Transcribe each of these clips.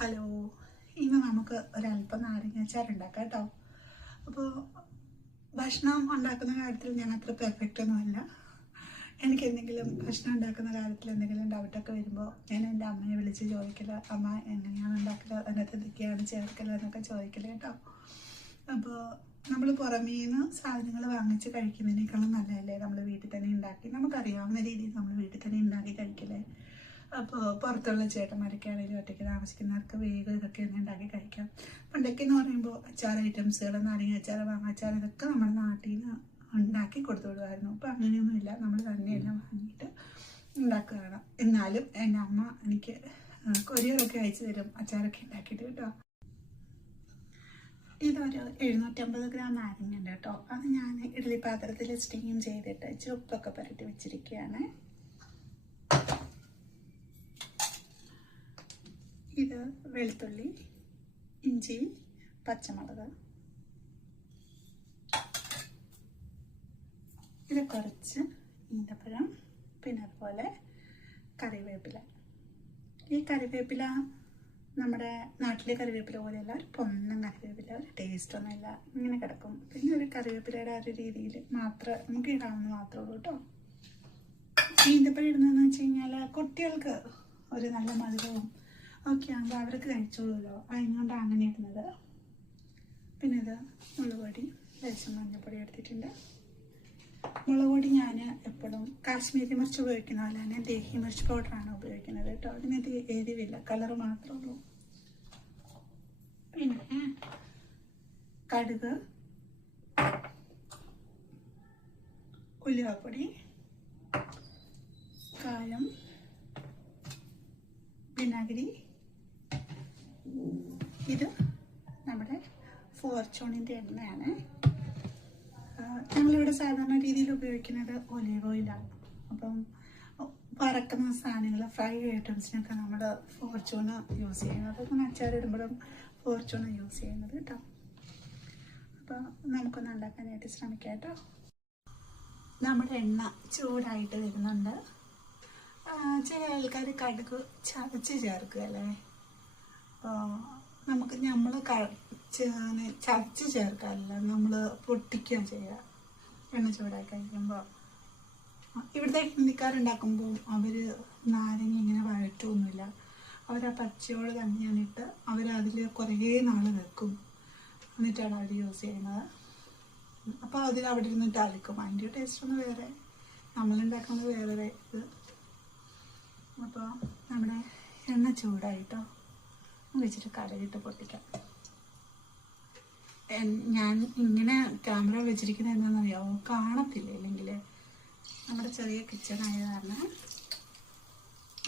Hello ഇന്ന് നമുക്ക് ഒരല്പം നാരങ്ങാച്ചാർ ഉണ്ടാക്കാം കേട്ടോ. അപ്പോൾ ഭക്ഷണം ഉണ്ടാക്കുന്ന കാര്യത്തിൽ ഞാൻ അത്ര പെർഫെക്റ്റ് ഒന്നുമല്ല. എനിക്ക് എന്തെങ്കിലും ഭക്ഷണം ഉണ്ടാക്കുന്ന കാര്യത്തിൽ എന്തെങ്കിലും ഡൗട്ടൊക്കെ വരുമ്പോൾ ഞാൻ എന്റെ അമ്മയെ വിളിച്ച് ചോദിക്കൽ അമ്മ എങ്ങനെയാണ് ഉണ്ടാക്കൽ? അതിനകത്ത് എന്തൊക്കെയാണ് ചേർക്കൽ? എന്നൊക്കെ ചോദിക്കൽ കേട്ടോ. അപ്പോൾ നമ്മൾ പുറമേ നിന്ന് സാധനങ്ങൾ വാങ്ങിച്ച് കഴിക്കുന്നതിനേക്കാളും നല്ലതല്ലേ നമ്മൾ വീട്ടിൽ തന്നെ ഉണ്ടാക്കി? നമുക്കറിയാവുന്ന രീതിയിൽ നമ്മൾ വീട്ടിൽ തന്നെ ഉണ്ടാക്കി കഴിക്കലേ. അപ്പോൾ പുറത്തുള്ള ചേട്ടന്മാരൊക്കെ ആണെങ്കിലും ഒറ്റയ്ക്ക് താമസിക്കുന്നവർക്ക് വേഗം ഇതൊക്കെ ഒന്ന് ഉണ്ടാക്കി കഴിക്കാം. പണ്ടൊക്കെ എന്ന് പറയുമ്പോൾ അച്ചാർ ഐറ്റംസുകൾ നാരങ്ങ അച്ചാർ വാങ്ങാച്ചാർ ഇതൊക്കെ നമ്മുടെ നാട്ടിൽ നിന്ന് ഉണ്ടാക്കി കൊടുത്തു വിടുമായിരുന്നു ഇപ്പം അങ്ങനെയൊന്നുമില്ല. നമ്മൾ തന്നെയെല്ലാം വാങ്ങിയിട്ട് ഉണ്ടാക്കുകയാണ്. എന്നാലും എന്റെ അമ്മ എനിക്ക് കൊറിയറൊക്കെ അയച്ചു തരും. അച്ചാറൊക്കെ ഉണ്ടാക്കിയിട്ട് കേട്ടോ. ഇതൊരു എഴുന്നൂറ്റമ്പത് ഗ്രാം നാരങ്ങ ഉണ്ട് കേട്ടോ. അത് ഞാൻ ഇഡ്ഡലി പാത്രത്തിൽ സ്റ്റീം ചെയ്തിട്ട് ചുപ്പൊക്കെ പുരട്ടി വെച്ചിരിക്കുകയാണ്. ഇത് വെളുത്തുള്ളി ഇഞ്ചി പച്ചമുളക്. ഇത് കുറച്ച് ഈന്തപ്പഴം പിന്നെ അതുപോലെ കറിവേപ്പില. ഈ കറിവേപ്പില നമ്മുടെ നാട്ടിലെ കറിവേപ്പില പോലെയല്ല ഒരു പൊന്നും കറിവേപ്പില ഒരു ടേസ്റ്റ് ഒന്നുമില്ല. ഇങ്ങനെ കിടക്കും. പിന്നെ ഒരു കറിവേപ്പിലയുടെ ആ ഒരു രീതിയിൽ മാത്രം നമുക്ക് ഇടാവുന്ന മാത്രമേ ഉള്ളൂ കേട്ടോ. ഈന്തപ്പഴം ഇടുന്നതെന്ന് വെച്ച് കഴിഞ്ഞാൽ കുട്ടികൾക്ക് ഒരു നല്ല മധുരവും ഒക്കെ ആകുമ്പോൾ അവർക്ക് കഴിച്ചോളൂല്ലോ. അതിനുകൊണ്ടാണ് അങ്ങനെ ഇരുന്നത്. പിന്നെ ഇത് മുളക് പൊടി ലേശം മഞ്ഞൾപ്പൊടി എടുത്തിട്ടുണ്ട്. മുളക് പൊടി ഞാൻ എപ്പോഴും കാശ്മീരി മിർച്ച് ഉപയോഗിക്കുന്ന പോലെ തന്നെ ദേഹി മിർച്ച് പൗഡറാണ് ഉപയോഗിക്കുന്നത് കേട്ടോ. അതിനകത്ത് എരിവില്ല കളർ മാത്രമേ ഉള്ളൂ. പിന്നെ കടുക് ഉലുവപ്പൊടി കായം വിനാഗിരി ഇത് നമ്മുടെ ഫോർച്ചൂണിന്റെ എണ്ണയാണ്. ഞങ്ങളിവിടെ സാധാരണ രീതിയിൽ ഉപയോഗിക്കുന്നത് ഒലീവ് ഓയിലാണ്. അപ്പം വറക്കുന്ന സാധനങ്ങൾ ഫ്രൈ ഐറ്റംസിനൊക്കെ നമ്മൾ ഫോർച്ചൂണ് യൂസ് ചെയ്യുന്നത്. അങ്ങനെ അച്ചാറിടുമ്പോഴും ഫോർച്ചൂണ് യൂസ് ചെയ്യുന്നത് കേട്ടോ. അപ്പോൾ നമുക്കൊന്ന് ഉണ്ടാക്കാനായിട്ട് ശ്രമിക്കാം കേട്ടോ. നമ്മുടെ എണ്ണ ചൂടായിട്ട് വരുന്നുണ്ട്. ചില ആൾക്കാർ കടുക് ചതച്ച് ചേർക്കുക അല്ലേ അപ്പോൾ നമുക്ക് നമ്മൾ ചതച്ച് ചേർക്കാറില്ല. നമ്മൾ പൊട്ടിക്കുകയും ചെയ്യുക എണ്ണ ചൂടാക്കി കഴിക്കുമ്പോൾ ഇവിടുത്തെ ഹിന്ദിക്കാരുണ്ടാക്കുമ്പോൾ അവർ നാരങ്ങ ഇങ്ങനെ വഴറ്റൊന്നുമില്ല. അവർ ആ പച്ചയോട് തന്നെയാണ് ഇട്ട് അവരതിൽ കുറേ നാൾ വെക്കും. എന്നിട്ടാണ് അവർ യൂസ് ചെയ്യുന്നത്. അപ്പോൾ അതിൽ അവിടെ ഇരുന്നിട്ട് അലക്കും അതിന്റെ ടേസ്റ്റ് ഒന്ന് വേറെ. നമ്മളുണ്ടാക്കുന്നത് വേറെ ഇത്. അപ്പോൾ നമ്മുടെ എണ്ണ ചൂടായിട്ടോ. വെച്ചിട്ട് കടലിട്ട് പൊട്ടിക്കാം. ഞാൻ ഇങ്ങനെ ക്യാമറ വെച്ചിരിക്കുന്നത് എന്താണെന്നറിയാമോ കാണത്തില്ല അല്ലെങ്കിൽ നമ്മുടെ ചെറിയ കിച്ചൺ ആയ കാരണം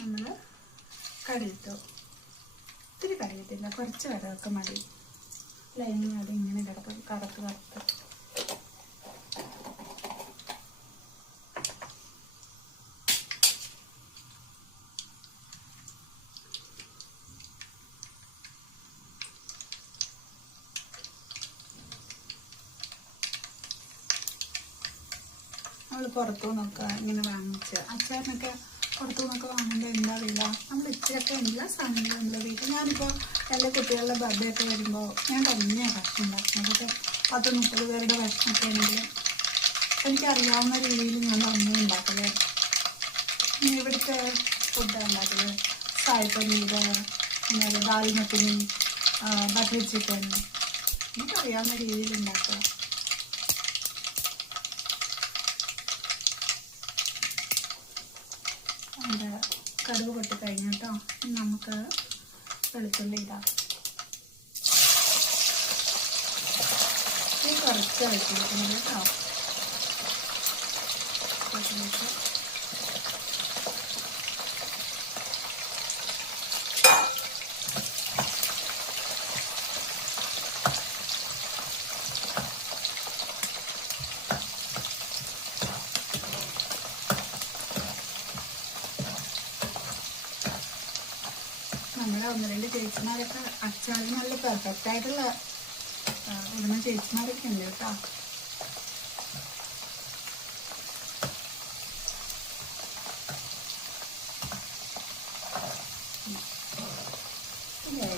നമ്മൾ കറിയിട്ടു ഒത്തിരി കറിയിട്ടില്ല കുറച്ച് വരവൊക്കെ മതി. ലൈനിങ് അത് ഇങ്ങനെ കിടക്കും. കറുത്ത് കറുത്ത്. നമ്മൾ പുറത്തു നിന്നൊക്കെ ഇങ്ങനെ വാങ്ങിച്ച്. അച്ചാറിനൊക്കെ പുറത്തു നിന്നൊക്കെ വാങ്ങുമ്പോൾ എന്താ വില? നമ്മൾ ഇച്ചിരിയൊക്കെ എല്ലാ സാധനങ്ങളും നമ്മൾ വീട്ടിൽ. ഞാനിപ്പോൾ എല്ലാ കുട്ടികളുടെ ബർത്ത്ഡേ ഒക്കെ വരുമ്പോൾ ഞാൻ തന്നെയാണ് ഭക്ഷണം ഉണ്ടാക്കുന്നത്. അതൊക്കെ പത്ത് മുപ്പത് പേരുടെ ഭക്ഷണമൊക്കെ ആണെങ്കിൽ എനിക്കറിയാവുന്ന രീതിയിൽ ഞാൻ തന്നെ ഉണ്ടാക്കൽ. ഇവിടുത്തെ ഫുഡ് ഉണ്ടാക്കൽ സായ പനീർ എന്നാൽ ദാൽ മഖനി ബട്ടർ ചിക്കൻ എനിക്കറിയാവുന്ന രീതിയിൽ ഉണ്ടാക്കുക അതിന്റെ കടുക് പൊട്ടി കഴിഞ്ഞു കേട്ടോ. നമുക്ക് വെളുത്തുള്ളി ഇടാം. ഈ കുറച്ച് വെച്ചിരിക്കുന്നത് കേട്ടോ നമ്മുടെ ഒന്ന് രണ്ട് ചേച്ചിമാരൊക്കെ അച്ചാറിന് നല്ല പെർഫെക്റ്റ് ആയിട്ടുള്ള ഇടുന്ന ചേച്ചിമാരൊക്കെ ഉണ്ട് കേട്ടോ.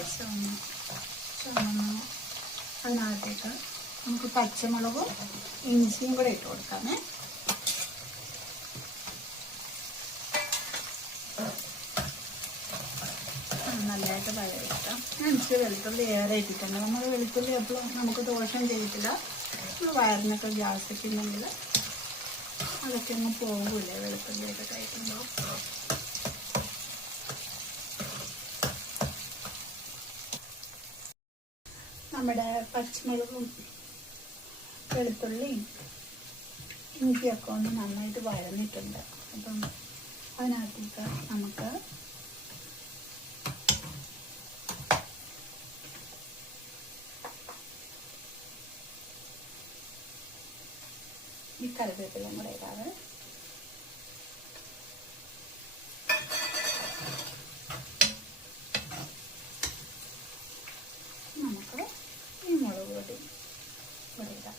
ചുവന്ന് അതിനകത്തേക്ക് നമുക്ക് പച്ചമുളകും ഇഞ്ചിയും കൂടെ ഇട്ട് കൊടുക്കാമേ അത് നല്ലതായിട്ട് വഴവിട്ടാം ഞാൻ ഇച്ചിരി വെളുത്തുള്ളി ഏറെ ഇട്ടിട്ടുണ്ട്. നമ്മൾ വെളുത്തുള്ളി എപ്പോഴും നമുക്ക് ദോഷം ചെയ്തിട്ടില്ല നമ്മൾ വയറിനൊക്കെ ഗ്യാസ് ഉണ്ടെങ്കിൽ അതൊക്കെ ഒന്നും പോകൂലേ വെളുത്തുള്ളിയൊക്കെ കഴിക്കുമ്പോൾ നമ്മുടെ പച്ചമുളകും വെളുത്തുള്ളിയും ഇഞ്ചിയൊക്കെ ഒന്ന് നന്നായിട്ട് വഴന്നിട്ടുണ്ട്. അപ്പം അതിനകത്തേക്ക് നമുക്ക് ഈ കറിവേപ്പിലയും കൂടെ ഇടാതെ നമുക്ക് ഇടാം.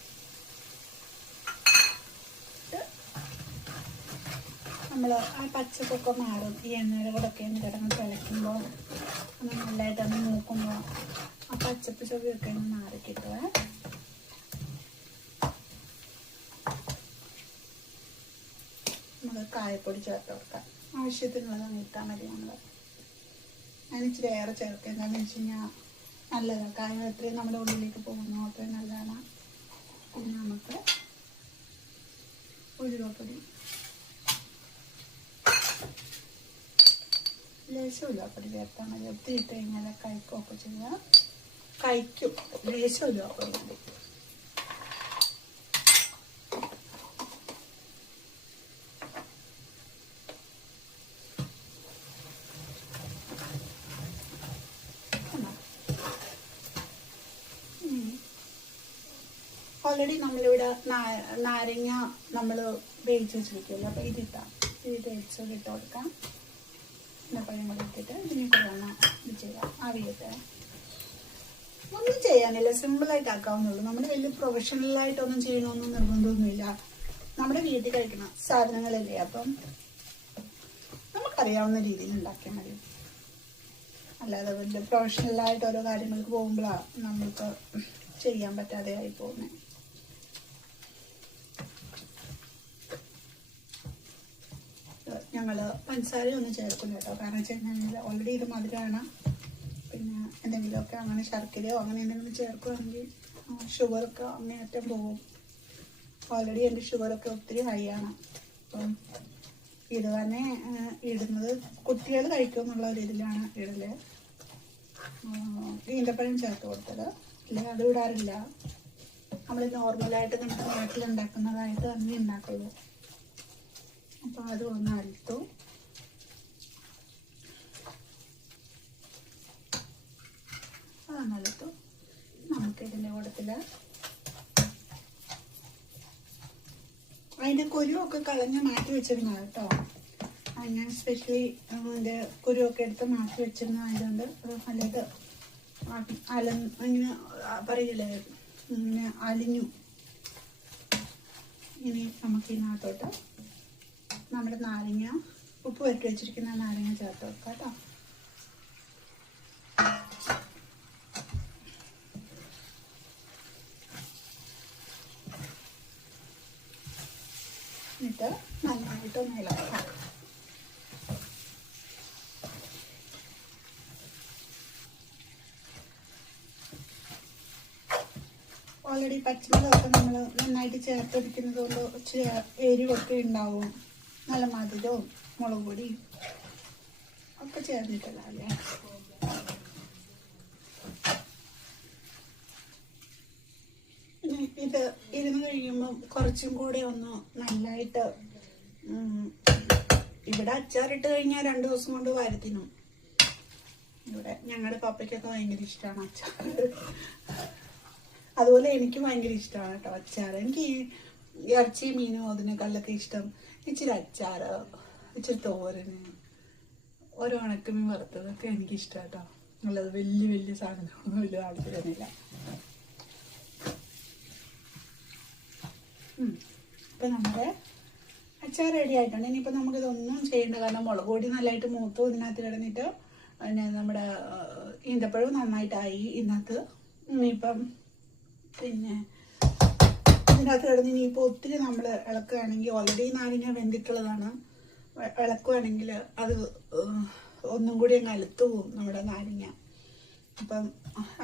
പച്ചപ്പൊക്കെ മാറും. ഈ എണ്ണയുടെ കൂടെ ഒക്കെ ഒന്ന് കിടന്ന് തിളയ്ക്കുമ്പോൾ ഒന്ന് നല്ലതായിട്ട് ഒന്ന് നോക്കുമ്പോൾ ആ പച്ചപ്പ് ചൊവ്വയൊക്കെ ഒന്ന് മാറി കിട്ടുക കായപ്പൊടി ചേർത്ത് കൊടുക്കാം ആവശ്യത്തിനുള്ളത് ഇട്ടാൽ മതി നമ്മൾ ഞാൻ ഇച്ചിരി ഏറെ ചേർക്കുക. എന്താണെന്ന് വെച്ച് കഴിഞ്ഞാൽ നല്ലതാണ് കായം എത്രയും നമ്മുടെ ഉള്ളിലേക്ക് പോകുന്നു അത്രയും നല്ലതാണ്. പിന്നെ നമുക്ക് ഉലുവപ്പൊടി. ലേശം ഉലുവപ്പൊടി ചേർത്താൽ മതി. ഒത്തിരി ഇട്ട് കഴിഞ്ഞാൽ കഴിക്കുകയൊക്കെ ചെയ്യുക. കഴിക്കും ലേശം ഉലുവപ്പൊടി നാരങ്ങ നമ്മൾ വേവിച്ച് വെച്ചിരിക്കുമല്ലോ അപ്പോൾ ഇതിട്ടാം. ഇത് തേച്ച് ഇട്ട് കൊടുക്കാം. പിന്നെ പഴം കൂടെ ഇട്ടിട്ട് ഇതിനെ കൊറോണ ഇത് ചെയ്യാം. ആവിയൊക്കെ ഒന്നും ചെയ്യാനില്ല. സിമ്പിളായിട്ട് ആക്കാവുന്നുള്ളൂ നമ്മൾ വലിയ പ്രൊഫഷണലായിട്ടൊന്നും ചെയ്യണമെന്നും നിർബന്ധമൊന്നുമില്ല. നമ്മുടെ വീട്ടിൽ കഴിക്കണം സാധനങ്ങളല്ലേ? അപ്പം നമുക്കറിയാവുന്ന രീതിയിൽ ഉണ്ടാക്കിയാൽ മതി. അല്ലാതെ വലിയ പ്രൊഫഷണലായിട്ട് ഓരോ കാര്യങ്ങൾക്ക് പോകുമ്പോഴാണ് നമുക്ക് ചെയ്യാൻ പറ്റാതെ ആയി പോകുന്നത് ഞങ്ങൾ പഞ്ചസാര ഒന്നും ചേർക്കില്ല കേട്ടോ. കാരണം വെച്ച് കഴിഞ്ഞാൽ ഓൾറെഡി ഇത് മധുരമാണ് പിന്നെ എന്തെങ്കിലുമൊക്കെ അങ്ങനെ ശർക്കരയോ അങ്ങനെ എന്തെങ്കിലും ചേർക്കുകയാണെങ്കിൽ ഷുഗറൊക്കെ അങ്ങേയറ്റം പോകും. ഓൾറെഡി എന്റെ ഷുഗറൊക്കെ ഒത്തിരി ഹൈ ആണ്. അപ്പം ഇത് തന്നെ ഇടുന്നത് കുട്ടികൾ കഴിക്കുമെന്നുള്ള ഒരു ഇതിലാണ് ഇടൽ. ഈന്തപ്പഴം ചേർത്ത് കൊടുത്തത്. ഇല്ല അത് ഇടാറില്ല. നമ്മൾ നോർമലായിട്ട് നമ്മുടെ നാട്ടിലുണ്ടാക്കുന്നതായിട്ട് തന്നെ ഉണ്ടാക്കുള്ളൂ അപ്പോൾ അത് ഒന്ന് അലത്തു. അതൊന്ന് അലത്തു നമുക്ക് ഇതിന്റെ കൂട്ടത്തിൽ അതിന്റെ കുരുവൊക്കെ കളഞ്ഞ് മാറ്റി വെച്ചിരുന്ന കേട്ടോ. ഞാൻ സ്പെഷ്യലി അതിന്റെ കുരുവൊക്കെ എടുത്ത് മാറ്റി വെച്ചിരുന്നു ആയതുകൊണ്ട് നല്ലത് അല ഇങ്ങനെ പറയില്ലേ ഇങ്ങനെ അലിഞ്ഞു. ഇനി നമുക്ക് ഇതിനകത്തോട്ട് നമ്മുടെ നാരങ്ങ ഉപ്പ് വരട്ടി വെച്ചിരിക്കുന്ന നാരങ്ങ ചേർത്ത് വെക്കാം കേട്ടോ. എന്നിട്ട് നന്നായിട്ട് ഒന്ന് ഇളക്കാം. ഓൾറെഡി പച്ചമുളകൊക്കെ നമ്മൾ നന്നായിട്ട് ചേർത്തെടുക്കുന്നത് കൊണ്ട് എരിവൊക്കെ ഉണ്ടാവും. നല്ല മധുരവും മുളക് പൊടിയും ഒക്കെ ചേർന്നിട്ടുള്ള ഇത് ഇരുന്ന് കഴിയുമ്പോൾ കുറച്ചും കൂടെ ഒന്ന് നല്ലതായിട്ട് ഇവിടെ അച്ചാറിട്ട് കഴിഞ്ഞാൽ രണ്ട് ദിവസം കൊണ്ട് വരത്തിനു ഇവിടെ ഞങ്ങളുടെ പപ്പയ്ക്കൊക്കെ ഭയങ്കര ഇഷ്ടമാണ് അച്ചാർ അതുപോലെ എനിക്ക് ഭയങ്കര ഇഷ്ടമാണ് കേട്ടോ അച്ചാർ എനിക്ക് ഇറച്ചി മീനും അതിനേക്കാളൊക്കെ ഇഷ്ടം ഇച്ചിരി അച്ചാറ് ഇച്ചിരി തോരന് ഓരോ ഉണക്കമീൻ വറുത്തതൊക്കെ എനിക്ക് ഇഷ്ടം കേട്ടോ അല്ലാതെ വലിയ വലിയ സാധനങ്ങളൊന്നും വലിയ താല്പര്യമൊന്നുമില്ല. ഇപ്പൊ നമ്മുടെ അച്ചാർ റെഡി ആയിട്ടുണ്ട്. ഇനിയിപ്പോൾ നമുക്കിതൊന്നും ചെയ്യേണ്ട കാരണം മുളക് പൊടി നല്ലതായിട്ട് മൂത്തു ഇതിനകത്ത് കിടന്നിട്ട് പിന്നെ നമ്മുടെ ഈന്തപ്പഴവും ഈന്തപ്പഴം നന്നായിട്ടായി ഇതിനകത്ത്. ഇനിയിപ്പം പിന്നെ ഇതിനകത്ത് കിടന്ന് ഇനിയിപ്പോൾ ഒത്തിരി നമ്മൾ ഇളക്കുകയാണെങ്കിൽ ഓൾറെഡി നാരങ്ങ വെന്തിട്ടുള്ളതാണ്. ഇളക്കുകയാണെങ്കിൽ അത് ഒന്നും കൂടി അങ്ങ് അലുത്തു പോവും നമ്മുടെ നാരങ്ങ. അപ്പം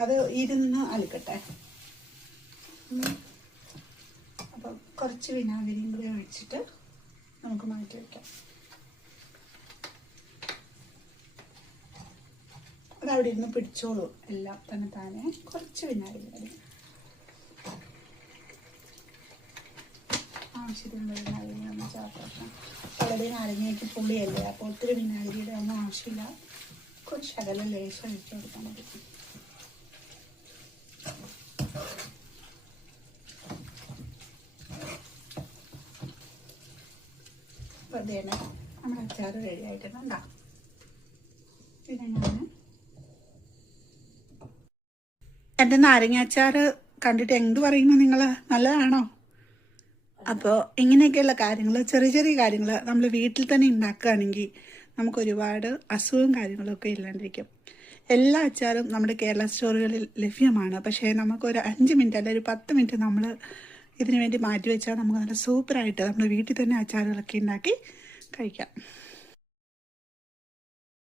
അത് ഇരുന്ന് അലുക്കട്ടെ. അപ്പം കുറച്ച് വിനാഗിരിയും കൂടി ഒഴിച്ചിട്ട് നമുക്ക് മാറ്റി വയ്ക്കാം അതവിടെ ഇരുന്ന് പിടിച്ചോളൂ. എല്ലാം തന്നെ താനെ. കുറച്ച് വിനാഗിരി ആവശ്യത്തിനുള്ള വിനാഗിരി നമ്മൾ നാരങ്ങയ്ക്ക് പുളിയല്ലേ അപ്പോൾ ഒത്തിരി വിനാഗിരിയുടെ ഒന്നും ആവശ്യമില്ല. കുറച്ച് അകലെ ലേശം ഒഴിച്ച് കൊടുത്താൽ മതി. അതേണ നമ്മുടെ അച്ചാർ റെഡി പിന്നെ ഞാൻ എന്റെ നാരങ്ങ കണ്ടിട്ട് എന്ത് പറയുന്നു നിങ്ങൾ നല്ലതാണോ? അപ്പോൾ ഇങ്ങനെയൊക്കെയുള്ള കാര്യങ്ങൾ ചെറിയ ചെറിയ കാര്യങ്ങൾ നമ്മൾ വീട്ടിൽ തന്നെ ഉണ്ടാക്കുകയാണെങ്കിൽ നമുക്ക് ഒരുപാട് അസുഖവും കാര്യങ്ങളൊക്കെ ഇല്ലാണ്ടിരിക്കും. എല്ലാ അച്ചാറും നമ്മുടെ കേരള സ്റ്റോറുകളിൽ ലഭ്യമാണ്. പക്ഷേ നമുക്കൊരു അഞ്ച് മിനിറ്റ് അല്ലെങ്കിൽ ഒരു പത്ത് മിനിറ്റ് നമ്മൾ ഇതിനു വേണ്ടി മാറ്റി വെച്ചാൽ നമുക്ക് നല്ല സൂപ്പറായിട്ട് നമ്മുടെ വീട്ടിൽ തന്നെ അച്ചാറുകളൊക്കെ ഉണ്ടാക്കി കഴിക്കാം.